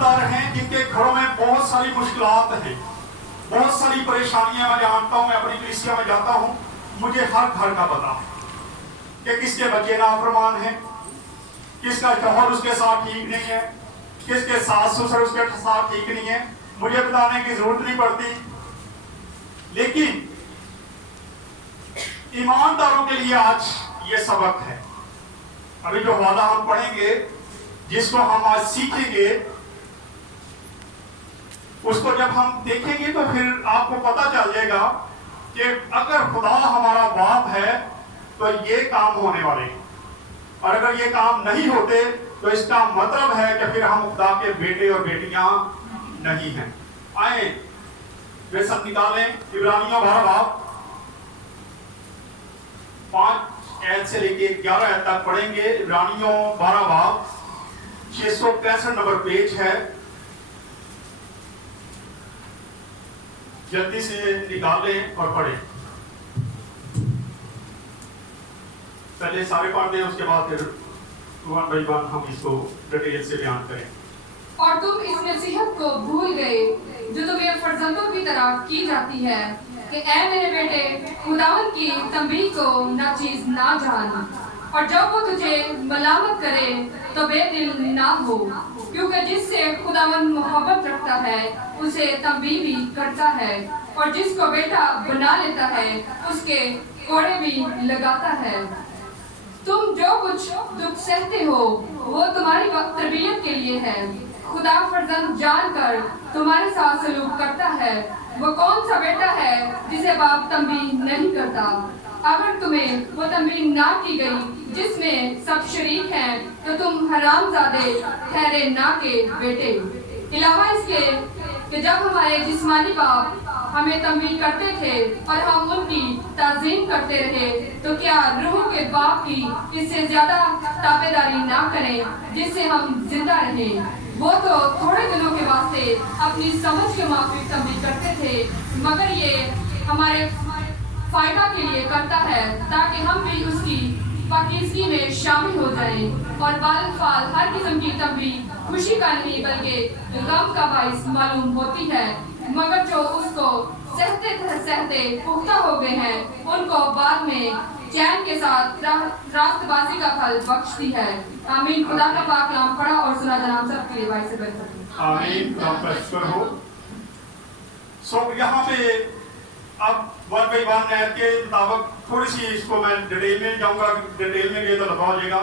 हैं जिनके घरों में बहुत सारी मुश्किलात हैं, बहुत सारी परेशानियां मैं जानता हूं। मैं अपनी कलीसिया में जाता हूं, मुझे हर घर का पता कि किसके बच्चे नाफरमान हैं, किसका शौहर उसके साथ ठीक नहीं है, किसके सास ससुर उसके साथ ठीक नहीं है। मुझे बताने की जरूरत नहीं पड़ती। लेकिन ईमानदारों के लिए आज ये सबक है। अभी जो वादा हम पढ़ेंगे, जिसको हम आज सीखेंगे, उसको जब हम देखेंगे तो फिर आपको पता चल जाएगा कि अगर खुदा हमारा बाप है तो ये काम होने वाले हैं, और अगर ये काम नहीं होते तो इसका मतलब है कि फिर हम खुदा के बेटे और बेटियां नहीं हैं। आए वे सब निकालें। इब्रानियों 12 बाब 5 ऐत से लेके 11 ऐत तक पढ़ेंगे। इब्रानियों 12 बाब 665 नंबर पेज है। जल्दी से निकालें और पढ़ें। पहले सारे पढ़ दें, उसके बाद फिर वन बाई वन हम इसको डिटेल से बयान करें। और तुम इस नसीहत को भूल गए जो तुम्हें फर्जंदों की तरह की जाती है कि ऐ मेरे बेटे, खुदावन की तंबीह को नाचीज ना जान, और जब वो तुझे मलामत करे तो बेदिल ना हो, क्योंकि जिससे खुदावन मोहब्बत रखता है उसे तंबीह भी करता है, और जिसको बेटा बना लेता है उसके कोड़े भी लगाता है। तुम जो कुछ दुख सहते हो वो तुम्हारी तरबियत के लिए है। खुदा फर्जंद जानकर तुम्हारे साथ सलूक करता है। वो कौन सा बेटा है जिसे बाप तंबीह नहीं करता? अगर तुम्हें वो तंबीह ना की गई जिसमें सब शरीक हैं, तो तुम हरामजादे ठहरे ना के बेटे। इलावा इसके कि जब हमारे जिस्मानी बाप हमें तंबीह करते थे और हम उनकी ताज़ीम करते रहे, तो क्या रूह के बाप की इससे ज्यादा ताबेदारी ना करें जिससे हम जिंदा रहें? वो तो थोड़े दिनों के वास्ते अपनी समझ के मुताबिक तंबीह करते थे, मगर ये हमारे फायदा के लिए करता है ताकि हम भी उसकी पाकीज़गी में शामिल हो जाएं। और बाल हर किस्म की तंबीह खुशी का नहीं बल्कि गम का बाइस मालूम होती है, मगर जो उसको सहते सहते पुख्ता हो गए हैं उनको बाद में चैन के साथ रास्तबाजी का फल बख्शती है। आमीन। खुदा का पाक कलाम पढ़ा और सुना जनाब सब के लिए भाई से बेहतर। आमीन। खुदा हो। सो यहाँ पे अब वन बाई वन ऐत के मुताबिक थोड़ी सी इसको मैं डिटेल में जाऊंगा, डिटेल में ये तो लगा हो जाएगा।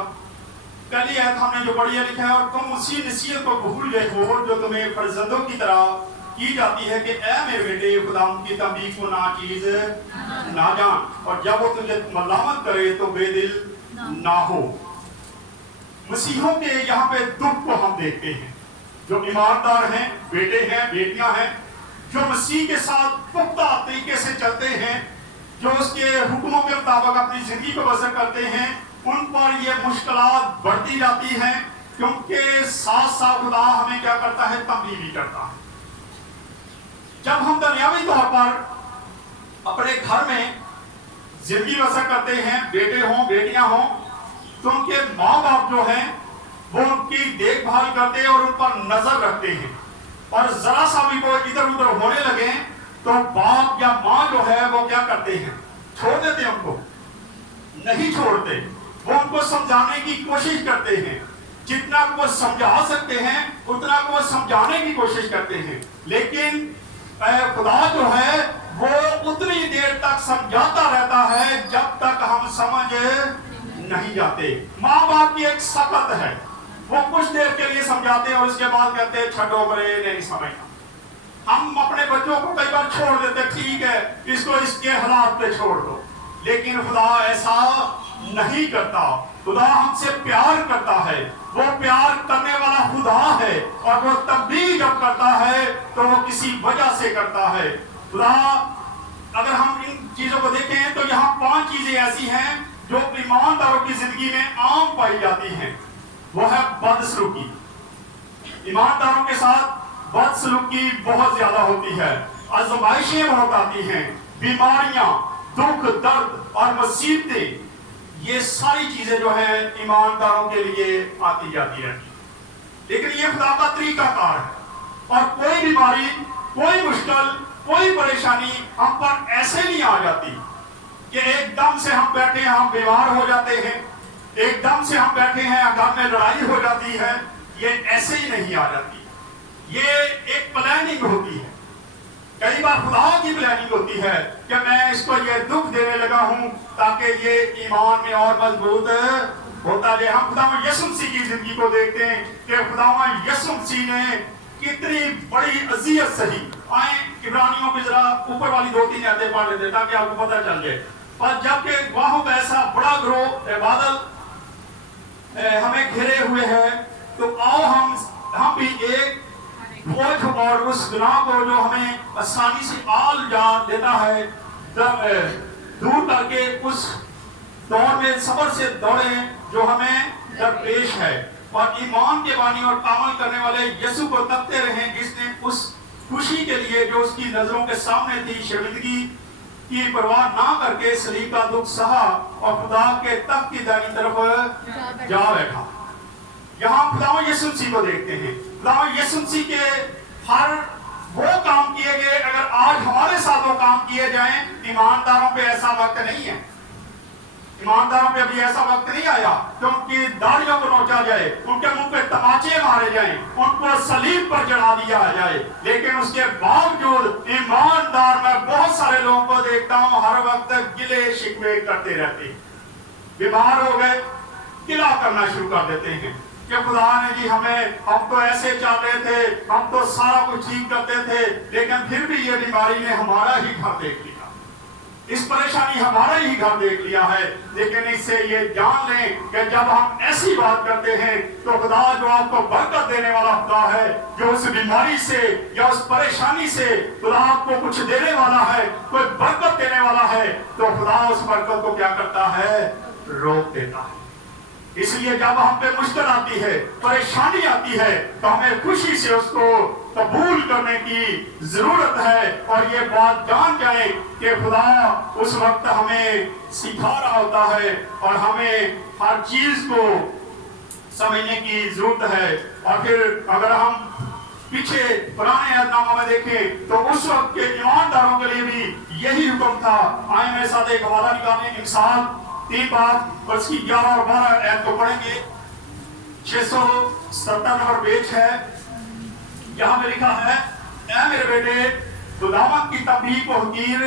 पहली ऐत हमने जो पढ़ी है, लिखा है, और तुम उसी नसीहत को भूल गए हो जो तुम्हें फर्जंदों की तरह की जाती है कि ऐ मेरे बेटे, खुदा की तंबीह को नाचीज ना जान, और जब वो तुझे मलामत करे तो बेदिल ना हो। मसीहों के यहाँ पे दुख को हम देखते हैं। जो ईमानदार हैं, बेटे हैं, बेटियां हैं, जो मसीह के साथ पुख्ता तरीके से चलते हैं, जो उसके हुक्मों के मुताबिक अपनी जिंदगी को बसर करते हैं, उन पर ये मुश्किलात बढ़ती जाती हैं, क्योंकि साथ साथ खुदा हमें क्या करता है? तंबीह भी करता है। जब हम दुनियावी तौर पर अपने घर में जिंदगी बसर करते हैं, बेटे हों बेटियां हों, तो उनके माँ बाप जो हैं वो उनकी देखभाल करते हैं और उन पर नजर रखते हैं, और जरा सा भी वो इधर उधर होने लगे तो बाप या माँ जो है वो क्या करते हैं? छोड़ देते हैं। उनको नहीं छोड़ते, वो उनको समझाने की कोशिश करते हैं। जितना वो समझा सकते हैं उतना वो समझाने की कोशिश करते हैं, लेकिन खुदा जो है वो उतनी देर तक समझाता रहता है जब तक हम समझ नहीं जाते। माँ बाप की एक सकत है, वो कुछ देर के लिए समझाते हैं और उसके बाद कहते हैं छठो परे नहीं समझना। हम अपने बच्चों को कई बार छोड़ देते, ठीक है इसको इसके हालात पे छोड़ दो, लेकिन खुदा ऐसा नहीं करता। खुदा हमसे प्यार करता है, वो प्यार करने वाला खुदा है, और वो तब भी जब करता है तो वो किसी वजह से करता है। खुदा, अगर हम इन चीजों को देखें तो यहाँ 5 चीजें ऐसी हैं जो ईमानदारों की जिंदगी में आम पाई जाती हैं। वो है बदसलूकी। ईमानदारों के साथ बदसलूकी बहुत ज्यादा होती है, आजमाइशें बहुत आती हैं, बीमारियां, दुख, दर्द और मुसीबतें, ये सारी चीजें जो है ईमानदारों के लिए आती जाती है। लेकिन ये खुदा का तरीकाकार है। कोई मुश्किल, कोई परेशानी हम पर ऐसे नहीं आ जाती कि एकदम से हम बैठे हैं, हम बीमार हो जाते हैं, एकदम से हम बैठे हैं, घर में लड़ाई हो जाती है। ये ऐसे ही नहीं आ जाती, ये एक प्लानिंग होती है। कई बार खुदा की प्लानिंग होती है कि मैं इसको ये दुख देने लगा हूं ताकि ये ईमान में और मजबूत होता जाए। हम खुदा यीशु मसीह की जिंदगी को देखते हैं कि खुदा यीशु मसीह ने कितनी बड़ी अजियत सही। आए इब्रानियों की जरा ऊपर वाली 2-3 आयतें पढ़ लेते ताकि आपको पता चल जाए। और जबकि गवाहों का ऐसा बड़ा ग्रोह बादल हमें घेरे हुए है, तो आओ हम भी एक बोझ और उस गुनाह को जो हमें आसानी से आल जा देता है दूर करके उस दौड़ में सब्र से दौड़े जो हमें दरपेश है, और ईमान के बानी और कामल करने वाले यीशु को तकते रहें, जिसने उस खुशी के लिए जो उसकी नजरों के सामने थी शर्मिंदगी की परवाह ना करके सलीब का दुख सहा और खुदा के तख्त की दाईं तरफ जा बैठा। यहाँ खुदा यीशु मसीह को देखते हैं। खुदा यीशु मसीह के हर वो काम किए गए, अगर आज हमारे साथ वो काम किए जाएं, ईमानदारों पे ऐसा वक्त नहीं है। ईमानदारों पे अभी ऐसा वक्त नहीं आया कि उनकी दाढ़ियों को नोचा जाए, उनके मुंह पे तमाचे मारे जाएं, उनको सलीब पर चढ़ा दिया जाए। लेकिन उसके बावजूद ईमानदार, मैं बहुत सारे लोगों को देखता हूं हर वक्त गिले शिकवे करते रहते, बीमार हो गए गिला करना शुरू कर देते हैं कि खुदा ने जी हम तो ऐसे चल रहे थे, हम तो सारा कुछ ठीक करते थे, लेकिन फिर भी ये बीमारी ने हमारा ही घर देख लिया, इस परेशानी हमारा ही घर देख लिया है। लेकिन इससे ये जान लें कि जब हम ऐसी बात करते हैं तो खुदा जो आपको बरकत देने वाला खुदा है, जो उस बीमारी से या उस परेशानी से खुदा आपको कुछ देने वाला है, कोई बरकत देने वाला है, तो खुदा उस बरकत को क्या करता है? रोक देता है। इसलिए जब हम पे मुश्किल आती है, परेशानी आती है, तो हमें खुशी से उसको कबूल करने की जरूरत है, और ये बात जान जाए कि खुदा उस वक्त हमें सिखा रहा होता है और हमें हर चीज को समझने की जरूरत है। और फिर अगर हम पीछे पुराने अहदनामा में देखें तो उस वक्त के ईमानदारों के लिए भी यही हुक्म था। आए मेरे साथ एक हवाला निकालें, इंसान 3 बात और इसकी 11 और 12 ऐड को पढ़ेंगे। 670 नंबर पेज है, यहाँ पे लिखा है, ऐ मेरे बेटे खुदावंद की तंबीह को हकीर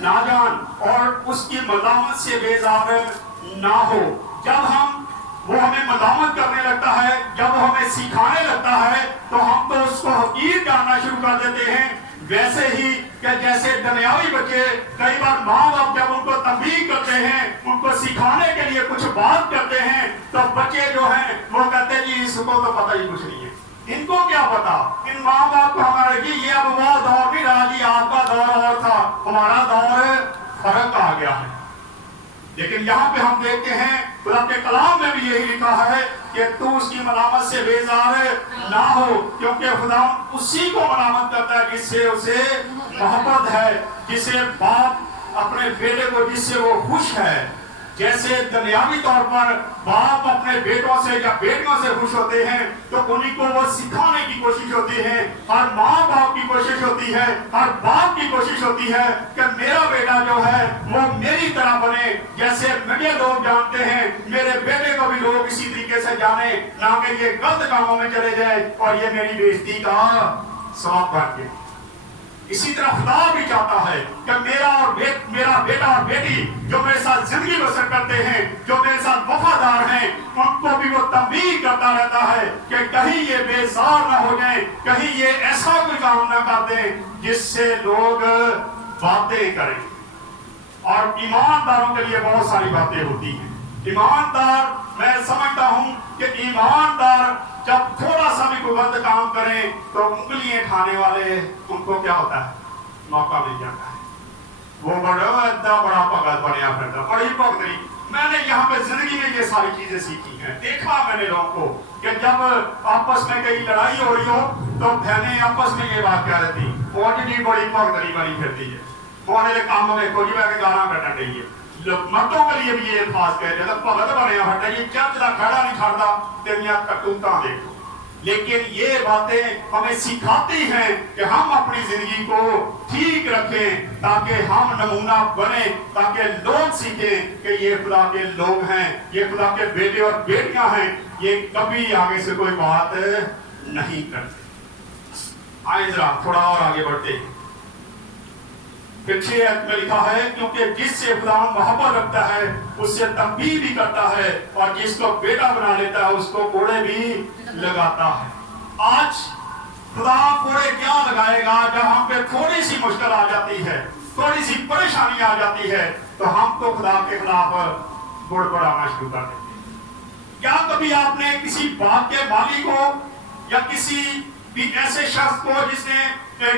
ना जान और उसकी मलामत से बेजार ना हो। जब वो हमें मलामत करने लगता है, जब वो हमें सिखाने लगता है, तो हम तो उसको हकीर जानना शुरू कर देते हैं। वैसे ही कि जैसे दुनियावी बच्चे कई बार माँ बाप जब उनको तंबीह करते हैं, उनको सिखाने के लिए कुछ बात करते हैं, तो बच्चे जो हैं वो कहते हैं जी इसको तो पता ही कुछ नहीं है, इनको क्या पता। इन माँ बाप को हमारे जी ये अब वो दौर नहीं रहा जी, आपका दौर और था, हमारा दौर फर्क आ गया है। लेकिन यहाँ पे हम देखते हैं खुदा के कलाम में भी यही लिखा है कि तू उसकी मलामत से बेजार ना हो, क्योंकि खुदा उसी को मलामत करता है जिससे उसे मोहब्बत है, जिसे बाप अपने बेटे को जिससे वो खुश है। जैसे दुनियावी तौर पर बाप अपने बेटों से या बेटियों से खुश होते हैं, तो उन्हीं को वो सिखाने की कोशिश होती है। हर माँ बाप की कोशिश होती है, हर बाप की कोशिश होती है कि मेरा बेटा जो है वो मेरी तरह बने, जैसे मुझे लोग जानते हैं मेरे बेटे को भी लोग इसी तरीके से जाने, ना कि ये गलत कामों में चले जाए और ये मेरी बेइज्जती का सबब बन जाए। इसी तरह खुदा भी चाहता है कि मेरा बेटा और बेटी जो मेरे साथ जिंदगी बसर करते हैं, जो मेरे साथ वफादार हैं, उनको भी वो तंबीह करता रहता है कि कहीं ये बेजार ना हो जाए, कहीं ये ऐसा कोई काम ना कर दें जिससे लोग बातें करें। और ईमानदारों के लिए बहुत सारी बातें होती हैं। ईमानदार, मैं समझता हूं कि ईमानदार जब थोड़ा सा भी कोई गलत काम करें तो उंगलियां खाने वाले उनको क्या होता है? मौका मिल जाता है। वो बड़ा भगत बनया फिरता, बड़ी भगतरी। मैंने यहाँ पे जिंदगी में ये सारी चीजें सीखी हैं, देखा मैंने लोगों को कि जब आपस में कहीं लड़ाई हो रही हो तो बहनें आपस में ये बात कह रही थी, जी बड़ी भगतरी बनी फिरती है, होने काम में खोजी बैठ गाना कटन रही है। मर्दों के लिए भी ये खास कह रहे भगत बनया फिरता जी, चर्च का खड़ा नहीं छड़ता, तेरिया करतूतां देखो। لیکن یہ باتیں ہمیں سکھاتی ہیں کہ ہم اپنی زندگی کو ٹھیک رکھیں تاکہ ہم نمونہ بنیں، تاکہ لوگ سیکھیں کہ یہ خدا کے لوگ ہیں، یہ خدا کے بیٹے اور بیٹیاں ہیں، یہ کبھی آگے سے کوئی بات نہیں کرتے۔ آئیں ذرا تھوڑا اور آگے بڑھتے ہیں۔ پھر 6 آیت میں لکھا ہے کیونکہ جس سے خدا محبت رکھتا ہے اس سے تنبیہ بھی کرتا ہے، اور جس کو بیٹا بنا لیتا ہے اس کو کوڑے بھی لگاتا ہے۔ آج خدا کوڑے کیا لگائے گا؟ جب ہم پہ تھوڑی سی مشکل آ جاتی ہے، تھوڑی سی پریشانی آ جاتی ہے، تو ہم تو خدا کے خلاف بڑبڑانا شروع کر دیتے ہیں۔ کیا کبھی آپ نے کسی باغ کے مالی کو یا کسی بھی ایسے شخص کو جس نے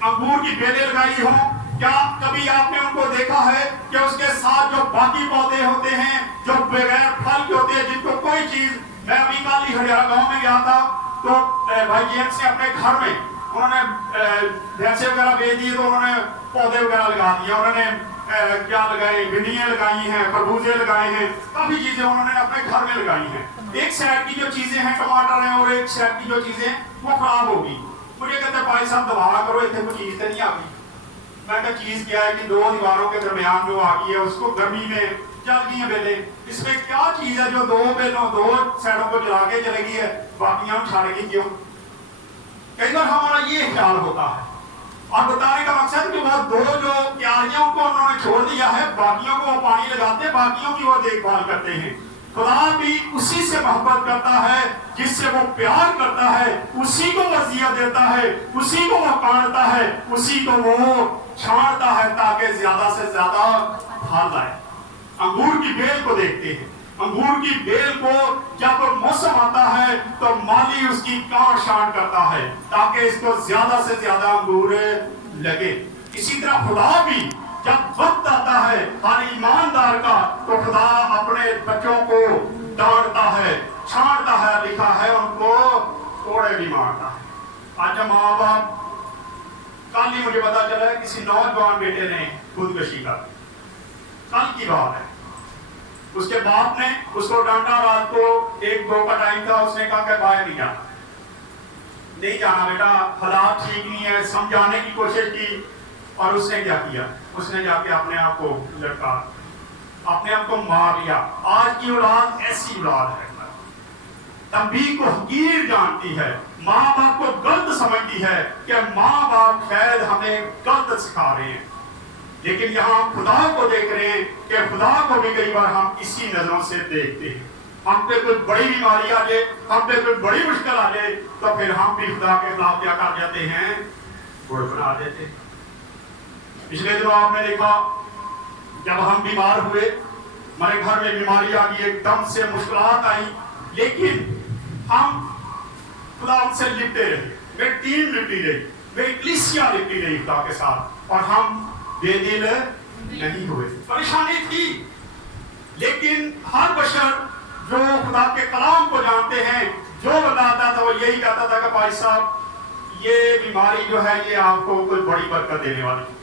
انگور کی بیلیں لگائی ہوں، کیا کبھی آپ نے ان کو دیکھا ہے کہ اس کے ساتھ جو باقی پودے ہوتے ہیں جو بغیر پھل کے ہوتے ہیں، جن کو کوئی چیز، میں ابھی کالی ہریرا گاؤں میں گیا تھا تو بھائی جیمس نے اپنے گھر میں انہوں نے بھینسیں وغیرہ بیچ دی تو انہوں نے پودے وغیرہ لگا دیے، انہوں نے کیا لگائے، بھنڈیاں لگائی ہیں، خربوزے لگائے ہیں، کافی چیزیں انہوں نے اپنے گھر میں لگائی ہیں۔ ایک سائڈ کی جو چیزیں ہیں ٹماٹر ہیں اور ایک سائڈ کی جو چیزیں وہ خراب ہوگی۔ مجھے کہتے ہیں بھائی صاحب دوبارہ کرو، اتنے کوئی چیز تو نہیں آ گئی۔ میں کہا چیز کیا ہے کہ 2 دیواروں کے درمیان جو آ گئی ہے اس کو گرمی میں جل گئی ہیں بیلیں، اس میں کیا چیز ہے جو 2 بیلوں 2 سائڈوں کو جلا کے چلے گئی ہے، باقیاں چھاڑے گی کیوں؟ کئی بار ہمارا یہ خیال ہوتا ہے، اور بتانے کا مقصد کہ وہ 2 جو کیاریوں کو انہوں نے چھوڑ دیا ہے، باقیوں کو وہ پانی لگاتے، باقیوں کی وہ دیکھ بھال کرتے ہیں۔ خدا بھی اسی سے محبت کرتا ہے جس سے وہ پیار کرتا ہے، اسی کو وصیت دیتا ہے، اسی کو وہ کاٹتا ہے، اسی کو وہ چھاڑتا ہے تاکہ زیادہ سے زیادہ پھل آئے۔ انگور کی بیل کو دیکھتے ہیں، انگور کی بیل کو جب موسم آتا ہے تو مالی اس کی کاٹ چھانٹ کرتا ہے تاکہ اس کو زیادہ سے زیادہ انگور لگے۔ اسی طرح خدا بھی جب وقت آتا ہے ہر ایماندار کا تو خدا اپنے بچوں کو ڈانٹتا ہے، چھانٹتا ہے، لکھا ہے ان کو کوڑے بھی مارتا ہے۔ آج ماں باپ، کل ہی مجھے پتا چلا ہے کسی نوجوان بیٹے نے خودکشی کا، کل کی بات ہے، اس کے باپ نے اس کو ڈانٹا، رات کو 1-2 کا ٹائم تھا، اس نے کہا کہ باہر نہیں جانا، نہیں جانا بیٹا، حالات ٹھیک نہیں ہے، سمجھانے کی کوشش کی، اور اس نے کیا کیا؟ اس نے جا کے اپنے آپ کو لٹکا، اپنے آپ کو مار لیا۔ آج کی اولاد ایسی اولاد ہے، تنبیہ کو حقیر جانتی ہے، ماں باپ کو غلط سمجھتی ہے کہ ماں باپ شاید ہمیں غلط سکھا رہے ہیں، لیکن یہاں خدا کو دیکھ رہے ہیں کہ خدا کو بھی کئی بار ہم اسی نظروں سے دیکھتے ہیں۔ ہم پہ کوئی بڑی بیماری آ جائے، ہم پہ کوئی بڑی مشکل آ جائے تو پھر ہم بھی خدا کے خلاف کیا کر جاتے ہیں؟ گڑ بنا دیتے ہیں۔ پچھلے دنوں آپ نے دیکھا جب ہم بیمار ہوئے، ہمارے گھر میں بیماری آ گئی، ایک دم سے مشکلات آئی، لیکن ہم خدا ان سے لپٹے رہے، میری ٹیم لپٹی رہی، میری کلیسیا لپٹی رہی خدا کے ساتھ، اور ہم بے دل نہیں ہوئے۔ پریشانی تھی، لیکن ہر بشر جو خدا کے کلام کو جانتے ہیں، جو بتاتا تھا وہ یہی کہتا تھا کہ بھائی صاحب یہ بیماری جو ہے یہ آپ کو کوئی بڑی برکت دینے والی ہے،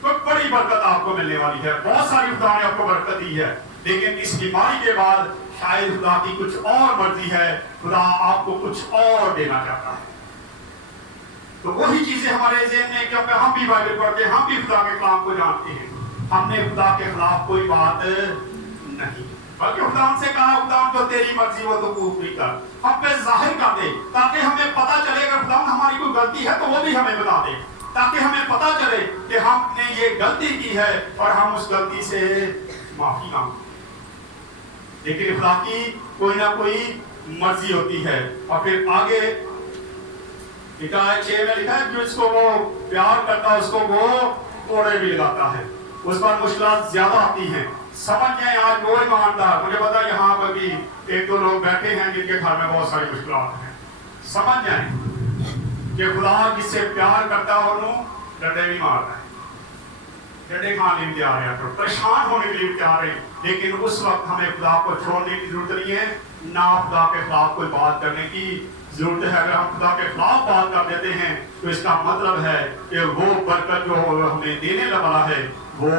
کوئی بڑی برکت آپ کو ملنے والی ہے، بہت ساری خدا نے آپ کو برکت دی ہے، لیکن اس بیماری کے بعد شاید خدا کی کچھ اور مرضی ہے، خدا آپ کو کچھ اور دینا چاہتا ہے۔ تو وہی چیزیں ہمارے ذہن میں، کیونکہ ہم بھی بائبل پڑھتے ہیں، ہم بھی خدا کے کلام کو جانتے ہیں، ہم نے خدا کے خلاف کوئی بات نہیں، بلکہ خدا ہم سے کہا خدا جو تیری مرضی وہ تو پوری کر، ہم پہ ظاہر کر دے تاکہ ہمیں پتہ چلے کہ خدا ہماری کوئی غلطی ہے تو وہ بھی ہمیں بتا دے، تاکہ ہمیں پتہ چلے کہ ہم نے یہ غلطی کی ہے اور ہم اس غلطی سے معافی مانگیں۔ لیکن خدا کی کوئی نہ کوئی مرضی ہوتی ہے، اور پھر آگے لکھا ہے 6 میں لکھا ہے جو اس کو وہ پیار کرتا ہے اس کو وہ کوڑے بھی لگاتا ہے، اس پر مشکلات زیادہ آتی ہیں۔ سمجھ جائیں آج وہ ایماندار، مجھے پتا یہاں پر بھی 1-2 لوگ بیٹھے ہیں جن کے گھر میں بہت ساری مشکلات ہیں، سمجھ جائیں کہ خدا جس سے پیار کرتا ہے انہوں ڈنڈے بھی مارتا ہے، ڈنڈے کھانے بھی تیار ہے، پریشان ہونے کے لیے بھی تیار ہے، لیکن اس وقت ہمیں خدا کو چھوڑنے کی ضرورت نہیں ہے، نہ خدا کے خلاف کوئی بات کرنے کی ضرورت ہے۔ اگر ہم خدا کے خلاف بات کر دیتے ہیں تو اس کا مطلب ہے کہ وہ برکت جو ہمیں دینے والا ہے وہ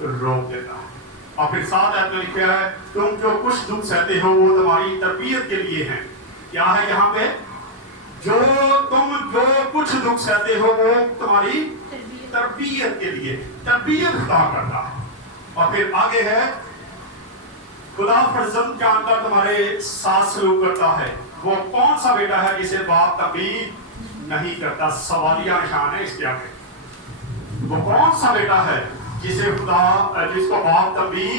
روک دیتا ہے۔ اور پھر 7 آیت میں لکھا ہے تم جو کچھ دکھ سہتے ہو وہ تمہاری تربیت کے لیے ہیں، क्या है यहाँ पे? जो कुछ दुख सहते हो वो तुम्हारी तरबियत के लिए, तरबियत खुदा करता है। और फिर आगे है, खुदा फर्जंद जानकर तुम्हारे साथ सलूक करता है। वो कौन सा बेटा है जिसे बाप तंबीह नहीं करता? सवालिया निशान है इसके आगे। वो कौन सा बेटा है जिसको बाप तंबीह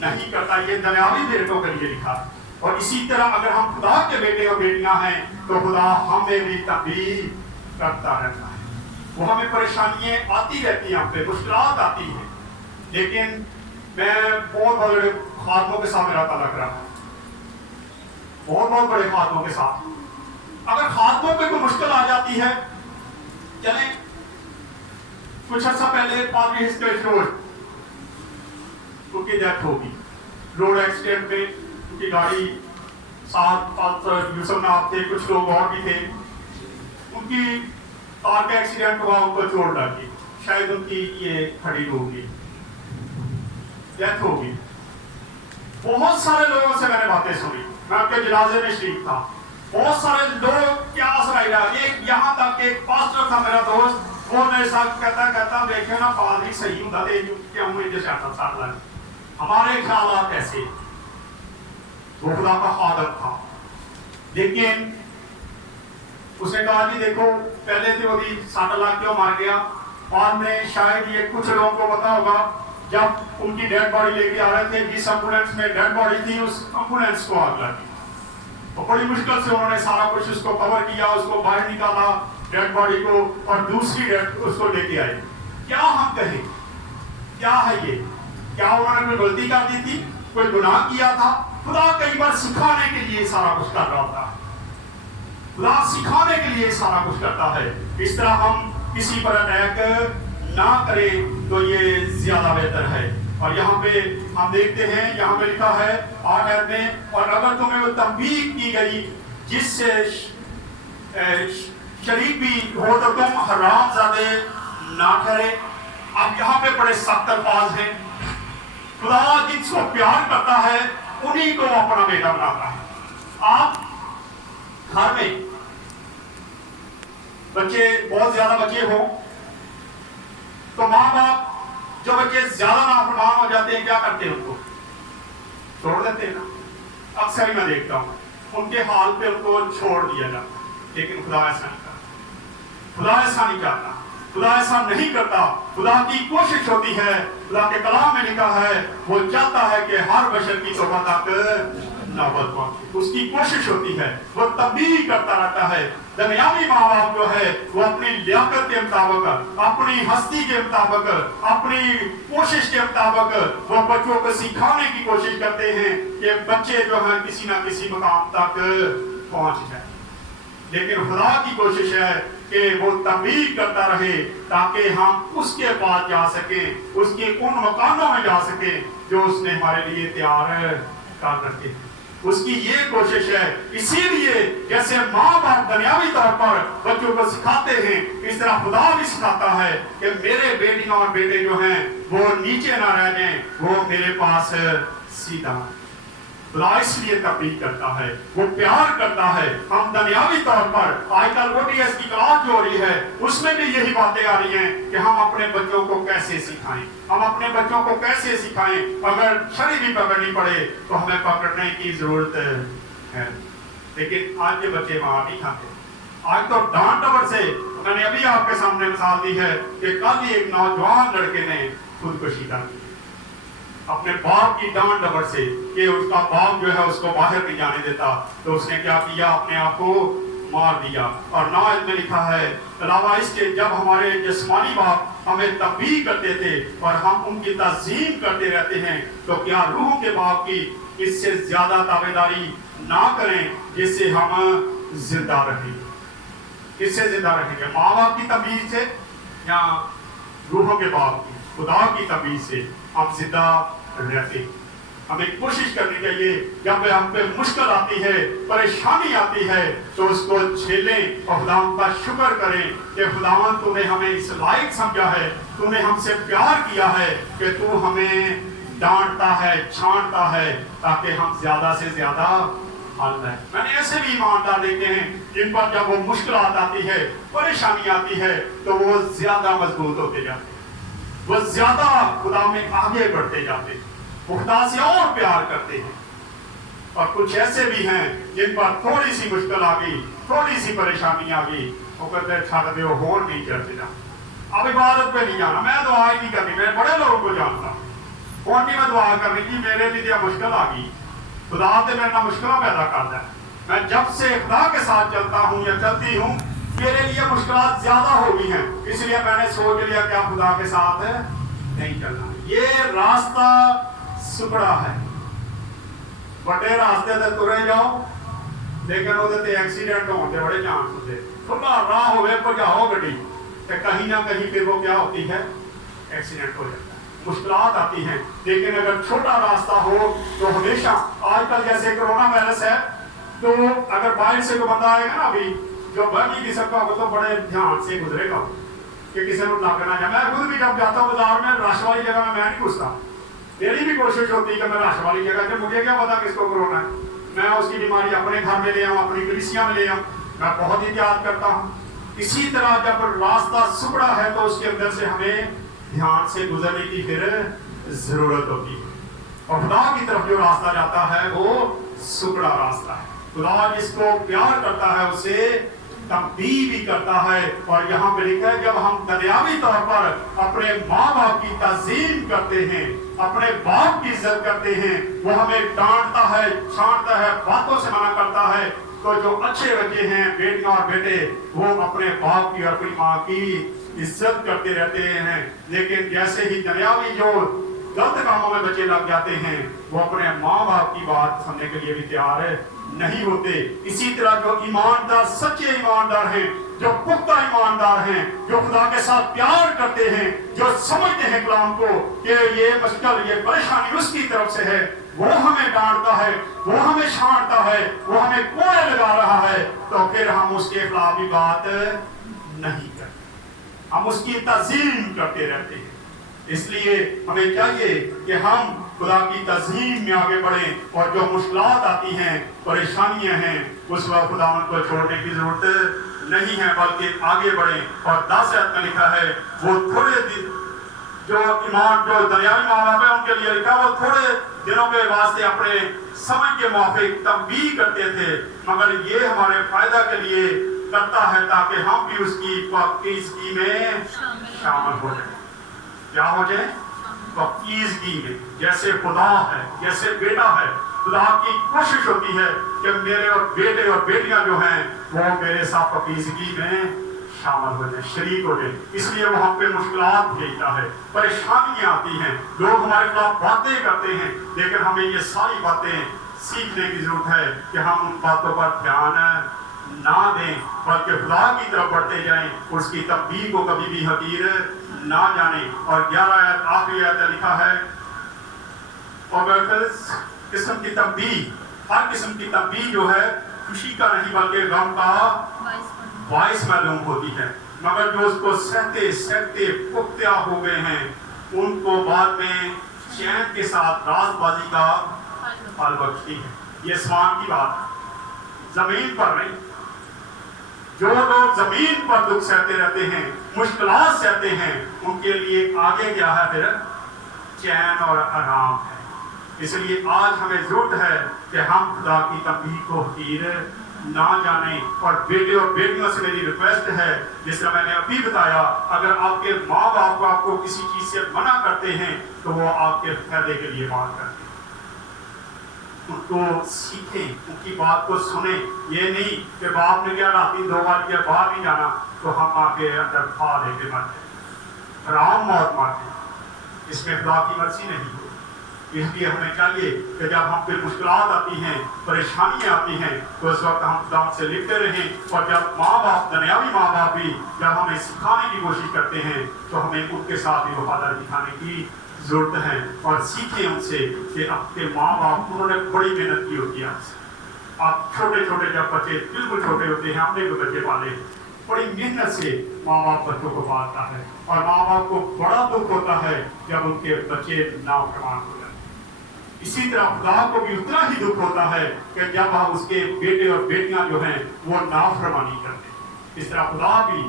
नहीं करता? ये दुनियावी बेटों के लिए लिखा। और इसी तरह अगर हम खुदा के बेटे और बेटियां हैं तो खुदा हमें भी तंबीह करता रहता है। वो हमें परेशानियां आती रहती हैं, हम पे मुश्किलात आती हैं, लेकिन मैं बहुत बड़े खातमों के साथ मेरा ताल्लुक रहा, बहुत बड़े खातमों के साथ। अगर खातमों पे कोई मुश्किल आ जाती है, चलें कुछ अर्सा पहले पादरी हिस्टोरिक उनकी डेथ होगी रोड एक्सीडेंट में। उनकी गाड़ी साथ यूसुफ नाथ थे, कुछ लोग और भी थे, उनकी कार का एक्सीडेंट हुआ, उनको चोट लगी, शायद उनकी ये खड़ी होगी, डेथ होगी। बहुत सारे लोगों से मैंने बातें सुनी, मैं आपके जनाजे में शरीक था। बहुत सारे लोग क्या सुनाई रहा, एक यहाँ तक एक पास्टर था मेरा दोस्त, वो मेरे साथ कहता देखे ना पादरी सही होता थे क्यों मुझे साथ लगे, हमारे ख्याल कैसे। वो खुदा का आदत था, लेकिन उसने कहा जी देखो पहले तो वो 7 लाख क्यों मार गया, बाद में शायद ये कुछ लोगों को पता होगा, जब उनकी डेड बॉडी लेके आ रहे थे, जिस एम्बुलेंस में डेड बॉडी थी उस एम्बुलेंस को आग लगी। तो बड़ी मुश्किल से उन्होंने सारा कुछ उसको कवर किया, उसको बाहर निकाला डेड बॉडी को, और दूसरी डेड उसको लेके आए। क्या हम कहें, क्या है ये? क्या उन्होंने कोई गलती कर दी थी, कोई गुनाह किया था? खुदा कई बार सिखाने के लिए सारा कुछ कर रहा होता है, खुदा सिखाने के लिए सारा कुछ करता है। इस तरह हम किसी पर अटैक ना करें तो ये ज्यादा बेहतर है। और यहाँ पे हम देखते हैं, यहाँ पे लिखा है 8 आयत में, और अगर तुम्हें वो तंबीह की गई जिससे शरीक भी हो तो तुम हरामजादे ना ठहरे। अब यहाँ पे बड़े सख्त अल्फाज हैं। खुदा जिसको प्यार करता है उन्हीं को अपना बेटा बनाता है। आप घर में बच्चे बहुत ज्यादा बच्चे हो तो माँ बाप जो बच्चे ज्यादा नाफरमान हो जाते हैं क्या करते हैं, उनको छोड़ देते हैं ना। अक्सर ही मैं देखता हूं उनके हाल पे उनको छोड़ दिया जाता है, लेकिन खुदा ऐसा नहीं करता। खुदा ऐसा नहीं करता, खुदा ऐसा नहीं करता। खुदा की कोशिश होती है, खुदा के कलाम में लिखा है वो चाहता है कि हर बशर की तौबा तक नौबत पहुंचे, उसकी कोशिश होती है, वो तब्दील करता रहता है। दुनियावी माँ बाप जो है वो अपनी लियाकत के मुताबिक, अपनी हस्ती के मुताबिक, अपनी कोशिश के मुताबिक वो बच्चों को सिखाने की कोशिश करते हैं कि बच्चे जो है किसी ना किसी मुकाम तक पहुंच जाए। लेकिन खुदा की कोशिश है कि वो तब्दील करता रहे ताकि हम उसके पास जा सके, उसके उन मकानों में जा सके जो उसने हमारे लिए तैयार कर रखे। उसकी ये कोशिश है। इसीलिए जैसे माँ बाप दुनियावी तौर पर बच्चों को सिखाते हैं, इस तरह खुदा भी सिखाता है कि मेरे बेटियां और बेटे जो हैं वो नीचे ना रह जाएं, वो मेरे पास सीधा। खुदा इसलिए तब्दील करता है, वो प्यार करता है। हम दुनियावी तौर पर आजकल OTS की क्लास जो हो रही है उसमें भी यही बातें आ रही हैं कि हम अपने बच्चों को कैसे सिखाएं, हम अपने बच्चों को कैसे सिखाएं। अगर छड़ी भी पकड़नी पड़े तो हमें पकड़ने की जरूरत है। लेकिन आज के बच्चे मार नहीं खाते। आज तो डांट डबर से, मैंने अभी आपके सामने मिसाल दी है कि कल ही एक नौजवान लड़के ने खुदकुशी कर दी अपने बाप की डांट डबर से कि उसका बाप जो है उसको बाहर नहीं जाने देता, तो उसने क्या किया, अपने आप को मार दिया। और नाज में लिखा है अलावा इसके जब हमारे जिस्मानी बाप हमें तब्दील करते थे और हम उनकी तज़ीम करते रहते हैं, तो क्या रूह के बाप की इससे ज्यादा ताबेदारी ना करें जिससे हम जिंदा रहें। किससे जिंदा रहेंगे, माँ बाप की तमीज से या रूह के बाप की, खुदा की तमीज से हम जिंदा रहते। हमें कोशिश करनी चाहिए जब हम पे मुश्किल आती है, परेशानी आती है, तो उसको झेलें और खुदावंद का शुक्र करें कि खुदावंद तूने हमें इस लायक समझा है, तूने हमसे प्यार किया है कि तू हमें डांटता है, छांटता है ताकि हम ज्यादा से ज्यादा حل ہے. میں نے ایسے بھی ایماندار دیکھے ہیں جن پر جب وہ مشکلات آتی ہے, پریشانی آتی ہے, تو وہ زیادہ مضبوط ہوتے جاتے ہیں, وہ زیادہ خدا میں آگے بڑھتے جاتے ہیں, وہ خدا سے اور پیار کرتے ہیں. اور کچھ ایسے بھی ہیں جن پر تھوڑی سی مشکل آ گئی, تھوڑی سی پریشانی آ گئی, وہ کہتے ہیں چھاڑ دے, ہو نہیں چرچ جا, اب عبادت پہ نہیں جانا, میں دعا ہی نہیں کرنی. میں بڑے لوگوں کو جانتا ہوں, کون نہیں میں دعا کرنی کی, میرے لیے مشکل آ گئی, خدا نے میرے نہ مشکلیں پیدا کر دیا. میں جب سے خدا کے ساتھ چلتا ہوں یا چلتی ہوں, میرے لیے مشکلات زیادہ ہو گئی ہیں, اس لیے میں نے سوچ لیا کہ اب خدا کے ساتھ نہیں چلنا. یہ راستہ سکڑا ہے, بڑے راستے سے ترے جاؤ لیکن وہ ایکسیڈنٹ ہونے کے بڑے چانس ہوتے. کھلا راہ ہوئے بجاؤ گڈی, کہیں نہ کہیں پھر وہ کیا ہوتی ہے, ایکسیڈنٹ ہو جاتا ہے, مشکلات آتی ہیں. لیکن اگر چھوٹا راستہ ہو تو ہمیشہ, آج کل جیسے کرونا وائرس ہے, تو اگر باہر سے کوئی بندہ آئے گا نا, ابھی جو بڑھ نہیں سکتا ہوگا تو بڑے دھیان سے گزرے گا کہ کسی کو نہ کرنا جائے. میں خود بھی جب جاتا ہوں بازار میں, رش والی جگہ میں نہیں گھستا. میری بھی کوشش ہوتی ہے کہ میں رش والی جگہ سے, مجھے کیا پتا کس کو کرونا ہے, میں اس کی بیماری اپنے گھر میں لے آؤں, اپنی کلیسیا میں لے آؤں, میں بہت احتیاط کرتا ہوں. اسی طرح جب راستہ سکڑا ہے تو اس کے اندر سے ہمیں دھیان سے گزرنے کی پھر ضرورت ہوتی ہے. اور خدا کی طرف جو راستہ جاتا ہے وہ سکڑا راستہ ہے. خدا جس کو پیار کرتا ہے اسے تنبیہ بھی کرتا ہے. اور یہاں پہ لکھا ہے جب ہم دنیاوی طور پر اپنے ماں باپ کی تعظیم کرتے ہیں, اپنے باپ کی عزت کرتے ہیں, وہ ہمیں ڈانٹتا ہے, چھانٹتا ہے, باتوں سے منع کرتا ہے, تو جو اچھے بچے ہیں, بیٹیاں اور بیٹے, وہ اپنے باپ کی اور اپنی ماں کی عزت کرتے رہتے ہیں. لیکن جیسے ہی دنیاوی جو غلط کاموں میں بچے لگ جاتے ہیں, وہ اپنے ماں باپ کی بات سننے کے لیے بھی تیار نہیں ہوتے. اسی طرح جو ایماندار, سچے ایماندار ہیں, جو پختہ ایماندار ہیں, جو خدا کے ساتھ پیار کرتے ہیں, جو سمجھتے ہیں کلام کو کہ یہ مشکل, یہ پریشانی اس کی طرف سے ہے, وہ ہمیں ڈانٹتا ہے, وہ ہمیں چھانٹتا ہے, وہ ہمیں کوڑے لگا رہا ہے, تو پھر ہم اس کے خلاف بھی بات نہیں کرتے, ہم اس کی تعظیم کرتے رہتے ہیں. اس لیے ہمیں چاہیے کہ ہم خدا کی تعظیم میں آگے بڑھیں, اور جو مشکلات آتی ہیں, پریشانیاں ہیں, اس وقت خدا ان کو چھوڑنے کی ضرورت نہیں ہے, بلکہ آگے بڑھیں. اور 10 آیت میں لکھا ہے, وہ تھوڑے دن, جو دنیاوی ماں باپ ہے ان کے لیے لکھا, وہ تھوڑے دنوں کے واسطے اپنے سمجھ کے موافق تنبیہ کرتے تھے, مگر یہ ہمارے فائدہ کے لیے کرتا ہے تاکہ ہم بھی اس کی پاکیزگی میں شامل ہو جائیں. کیا ہو جائے؟ پاکیزگی میں. جیسے خدا ہے, جیسے بیٹا ہے, خدا کی کوشش ہوتی ہے کہ میرے اور بیٹے اور بیٹیاں جو ہیں وہ میرے ساتھ پاکیزگی میں شامل ہو جائیں, شریک ہو جائیں. اس لیے وہ ہم پہ مشکلات بھیجتا ہے, پریشانیاں آتی ہیں, لوگ ہمارے خلاف باتیں کرتے ہیں, لیکن ہمیں یہ ساری باتیں سیکھنے کی ضرورت ہے کہ ہم ان باتوں پر دھیان نہ دیں, بلکہ خدا کی طرف بڑھتے جائیں, اس کی تنبیہ کو کبھی بھی حقیر نہ جانیں. اور 11 آیت آخری آیت میں لکھا ہے, اور قسم کی تنبیہ, ہر قسم کی تنبیہ جو ہے خوشی کا نہیں بلکہ غم کا باعث معلوم ہوتی ہے, مگر جو اس کو سہتے سہتے پختہ ہو گئے ہیں ان کو بعد میں چین کے ساتھ راست بازی کا پھل بخشتی ہے. یہ آسمان کی بات ہے, زمین پر نہیں. جو لوگ زمین پر دکھ سہتے رہتے ہیں, مشکلات سہتے ہیں, ان کے لیے آگے کیا ہے پھر چین اور آرام ہے. اس لیے آج ہمیں ضرورت ہے کہ ہم خدا کی تنبیہ کو حقیر نہ جانیں. اور بیٹے اور بیٹیوں سے میری ریکویسٹ ہے, جس طرح میں نے ابھی بتایا, اگر آپ کے ماں باپ آپ کو کسی چیز سے منع کرتے ہیں تو وہ آپ کے فائدے کے لیے بات کرتے ہیں. ان کو سیکھیں, ان کی بات کو سنیں. یہ نہیں کہ باپ نے کیا رات 2 بار کیا باہر نہیں جانا تو ہم آ کے اندر کھا لے کے مرتے, حرام موت مرتے. اس میں خدا کی مرضی نہیں ہوتی. اس لیے ہمیں چاہیے کہ جب ہم پہ مشکلات آتی ہیں, پریشانیاں آتی ہیں, تو اس وقت ہم خدا سے لکھتے رہیں. اور جب ماں باپ, دنیاوی ماں باپ بھی جب ہمیں سکھانے کی کوشش کرتے ہیں تو ہمیں ان کے ساتھ بھی وفاداری دکھانے کی ضرورت ہے. اور سیکھیں ان سے کہ اپنے ماں باپ, انہوں نے بڑی محنت کی ہوتی ہے آپ سے. آپ چھوٹے چھوٹے جب بچے بالکل چھوٹے ہوتے ہیں, ہم نے بھی بچے پالے, بڑی محنت سے ماں باپ بچوں کو پالتا ہے. اور ماں باپ کو بڑا دکھ ہوتا ہے جب ان کے بچے نافرمان ہو جاتے ہیں. इसी तरह खुदा को भी उतना ही दुख होता है कि जब हम उसके बेटे और बेटियां जो हैं वो नाफरमानी करते। इस तरह खुदा भी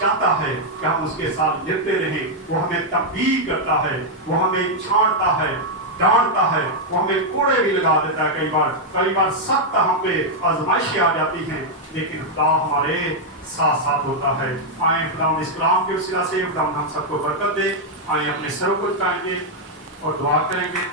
चाहता है कि हम उसके साथ लेते रहें। वो हमें तंबीह करता है, वो हमें छांटता है, डांटता है, वो हमें कोड़े भी लगा देता है। कई बार सख्त हम पे आजमाइशें आ जाती हैं, लेकिन खुदा हमारे साथ साथ होता है। आए खुदा इस कलाम के वसीला से खुदा हम सबको बरकत दे। आए अपने सरों को झुकाएंगे और दुआ करेंगे।